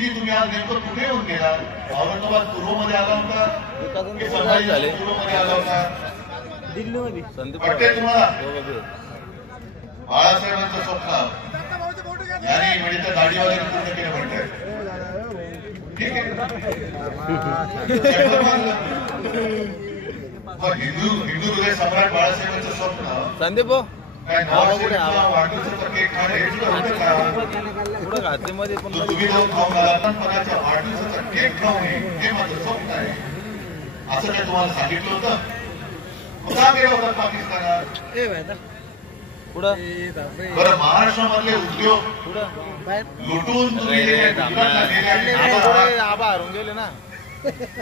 मोदीजी तुम्ही आज नेमकं कुठे येऊन गेला? औरंगाबाद पूर्वमध्ये आला होता की संभाजी पूर्वमध्ये आला होता? दिल्लीमध्ये. वाटतंय तुम्हाला बाळासाहेबांचं स्वप्न यांनी म्हणजे त्या गाडीवाल्याने पूर्ण केलं म्हणताय? ठीक आहे. हिंदू हृदय सम्राट बाळासाहेबांचं स्वप्न संदीप काय वाढदिवसाचा केक खाणे हे सुद्धा होतं का? तुम्ही जाऊन खाऊन लहानपणाच्या वाढदिवसाचा केक खाऊ नये हे माझं स्वप्न आहे असं काय तुम्हाला सांगितलं होतं? का गेला होता पाकिस्तानात? बरं महाराष्ट्रामधले उद्योग लुटून तुम्ही हरून गेले ना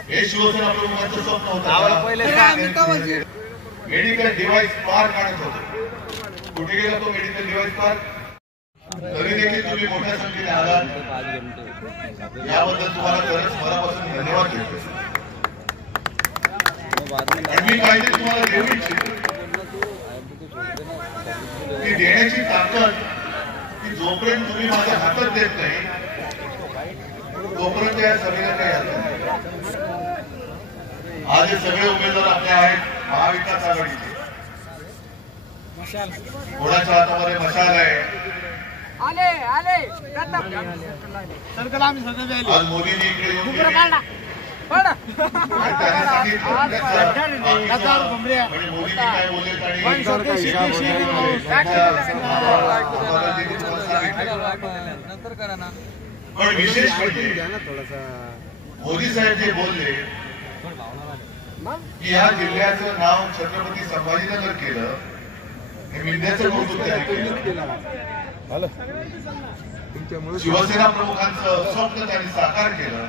हे शिवसेना प्रमुखांचं स्वप्न होतं. मेडिकल डिव्हाइस पार्क आणत होतं. कुठे गेला तो मेडिकल डिव्हाइस पार्क? तरी देखील तुम्ही मोठ्या संख्येने आलात याबद्दल तुम्हाला खरंच मनापासून धन्यवाद देतो. आणि मी काहीतरी तुम्हाला देऊ इच्छितो की देण्याची ताकद की जोपर्यंत तुम्ही माझ्या हातात देत नाही तोपर्यंत या सभेला काही अर्थ नाही. आज हे सगळे उमेदवार आपले आहेत महाविकास आघाडीचे. कोणाच्या हातामध्ये मशाल आहे? आज मोदीजी इकडे येऊन गेले आणि त्यांनी सांगितलं मोदीजी काय बोलले पण विशेष म्हणजे मोदी साहेब जे बोलले की या जिल्ह्याचं नाव छत्रपती संभाजीनगर केलं हे विद्याचं कौतुक त्यांनी केलं. शिवसेना प्रमुखांचं स्वप्न त्यांनी साकार केलं.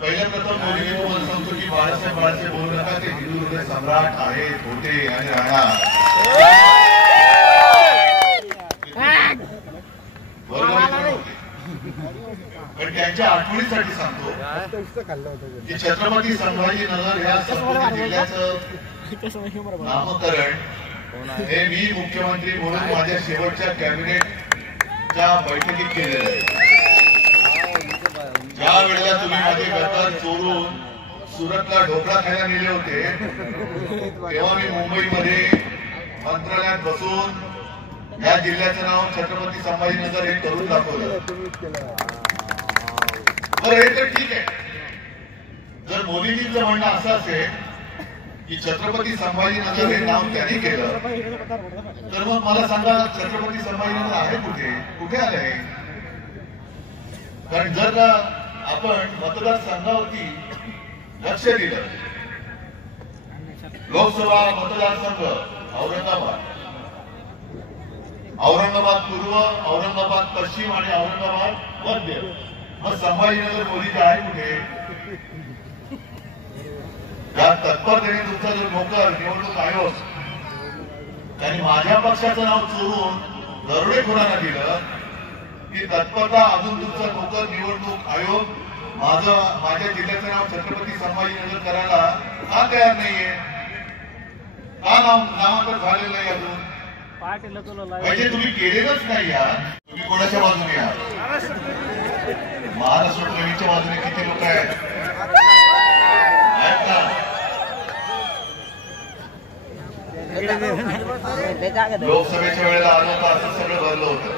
पहिल्या प्रथम मोदींनी तुम्हाला सांगतो की बाळासाहेब बोलू नका ते हिंदू हृदय सम्राट आहेत होते आणि राहणार. पण त्यांच्या आठवणीसाठी सांगतो की छत्रपती संभाजीनगर या संपूर्ण जिल्ह्याचं नामकरण हे मी मुख्यमंत्री म्हणून माझ्या शेवटच्या कॅबिनेटच्या बैठकीत केलेलं आहे. ज्या वेळेला तुम्ही माझे वेतन चोरून सुरतला ढोकळा खायला नेले होते तेव्हा मी मुंबईमध्ये मंत्रालयात बसून या जिल्ह्याचं नाव छत्रपती संभाजीनगर हे करून दाखवलं. बरं हे तर ठीक आहे. जर मोदीजींचं म्हणणं असं असेल की छत्रपती संभाजीनगर हे नाव त्यांनी केलं तर मग मला सांगा छत्रपती संभाजीनगर आहे कुठे? कुठे आले? कारण जर का आपण मतदारसंघावरती लक्ष दिलं, लोकसभा मतदारसंघ औरंगाबाद पूर्व, औरंगाबाद पश्चिम आणि औरंगाबाद मध्य, मग संभाजीनगर मोदीचे आहे कुठे? या तत्परतेने तुमचा जो नोकर निवडणूक आयोग त्यांनी माझ्या पक्षाचं नाव चोरून दरोडेखोरांना दिलं की तत्परता अजून तुमचा नोकर निवडणूक आयोग माझ्या जिल्ह्याचं नाव छत्रपती संभाजीनगर करायला का तयार नाहीये? का नामांतर झालेलं नाही अजून? म्हणजे तुम्ही केलेलंच नाही. यार तुम्ही कोणाच्या बाजूने आहात? महाराष्ट्र प्रेमीच्या बाजूने किती लोक आहेत ना? लोकसभेच्या वेळेला आलो तर असं सगळं भरलं होतं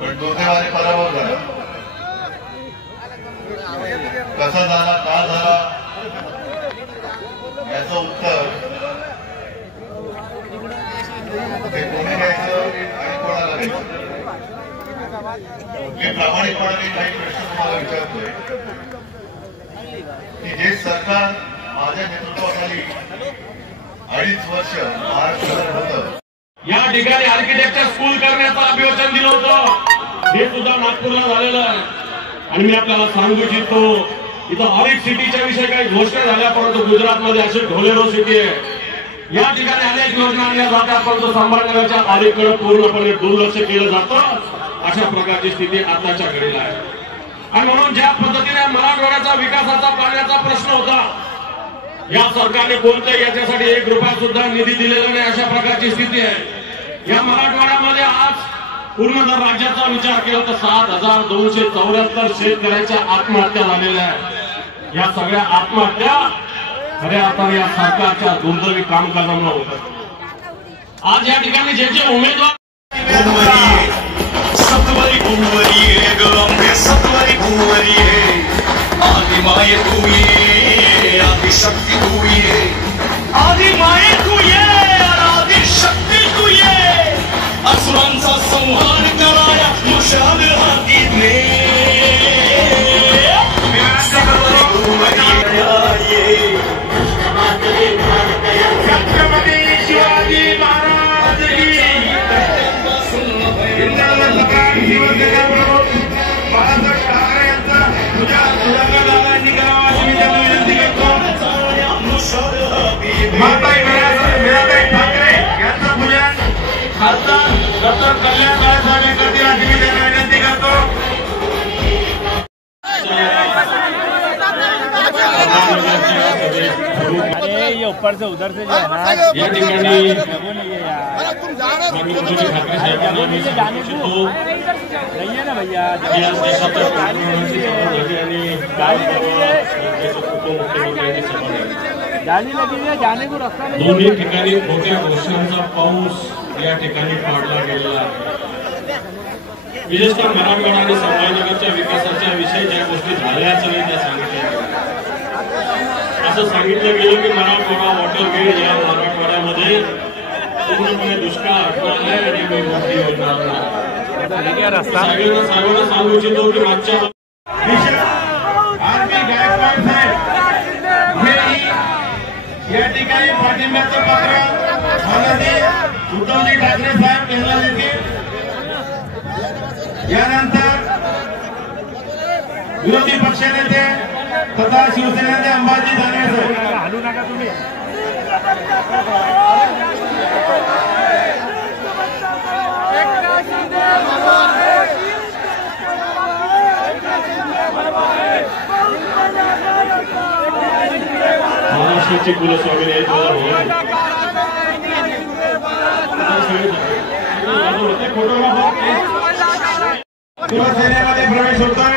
पण दुर्दैवाने पराभव झाला. कसा झाला, का झाला याचं उत्तर ते कोणी द्यायचं आणि कोणाला द्यायचं? मी प्रामाणिकपणाने काही प्रश्न तुम्हाला विचारतोय की जे सरकार माझ्या नेतृत्वाखाली 2.5 वर्ष महाराष्ट्रात होतं, या ठिकाणी आर्किटेक्चर स्कूल करण्याचं अभिवचन दिलं होतं, हे सुद्धा नागपूरला झालेलं आहे. आणि मी आपल्याला सांगू इच्छितो इथं ऑरिक सिटीच्या विषयी काही घोषणा झाल्या परंतु गुजरातमध्ये अशी ढोलेरो सिटी आहे. या ठिकाणी अनेक योजना आणल्या जातात परंतु संभाजीनगरच्या ऑरिककडे पूर्णपणे दुर्लक्ष केलं जातं. अशा प्रकारची स्थिती आताच्या घडीला आहे. आणि म्हणून ज्या पद्धतीने मराठवाड्याचा विकासाचा पाण्याचा प्रश्न होता या सरकारने कोणत्याही याच्यासाठी 1 रुपया सुद्धा निधी दिलेला नाही अशा प्रकारची स्थिती आहे. या मराठवाड्यामध्ये आज पूर्ण जर राज्याचा विचार केला तर 7,274 शेतकऱ्यांच्या आत्महत्या झालेल्या आहेत. या सगळ्या आत्महत्या खऱ्या अर्थाने या सरकारच्या दुर्दैवी कामकाजामुळे होतात. आज या ठिकाणी जे जे उमेदवार सत्वरी भूवरी गंभीर सत्वरी भूवरी आदि माये तू ये आदि शक्ती तू ये आदि माये तू ये आदि शक्ती तू ये असुरांचा संहार कराया मशाल हातीने छत्रपती शिवाजी महाराज शिवसेना प्रमुख बाळासाहेब ठाकरे यांचा दादांनी करावा अशी मी त्यांना विनंती करतो. मीराताई ठाकरे यांचं पूजन खासदार डॉक्टर कल्याण बाळासाहेब करतील अशी मी त्यांना विनंती करतो. अरे ये ऊपर से उधर से जो है ना या ठिकाणी वो नहीं है यार माननीय उद्धव ठाकरे साहेबांना मी सांगू इच्छितो नहीं है ना भैया की आज देशाच्या पंतप्रधानांची सभा झाली आणि देशाचे उपमुख्यमंत्र्यांची सभा झाली. जाली लगी है जाने को रास्ता नहीं दोन्ही ठिकाणी मोठ्या घोषणांचा पाऊस या ठिकाणी पाडला गेलेला आहे. विशेषतः मराठवाडा आणि संभाजीनगरच्या विकासाच्या विषयी ज्या गोष्टी झाल्याच नाही त्या सांगितल्या गेल्या. असं सांगितलं गेलं की मराठवाडा वॉटर ग्रीड या मराठवाड्यामध्ये पूर्णपणे दुष्काळ हटणार आहे आणि काही गोष्टी होणार नाही. सर्वांना सांगू इच्छितो की मागच्या आरपी गायकवाड साहेब हेही या ठिकाणी पाठिंब्याचं पत्र माननीय उद्धवजी ठाकरे साहेब यांना देतील. यानंतर विरोधी पक्षनेते तथा शिवसेनेचे अंबाजी दानवे साहेब. हलू नका तुम्ही महाराष्ट्राचे कुलस्वामी आहेत शिवसेनेमध्ये प्रवेश होतोय.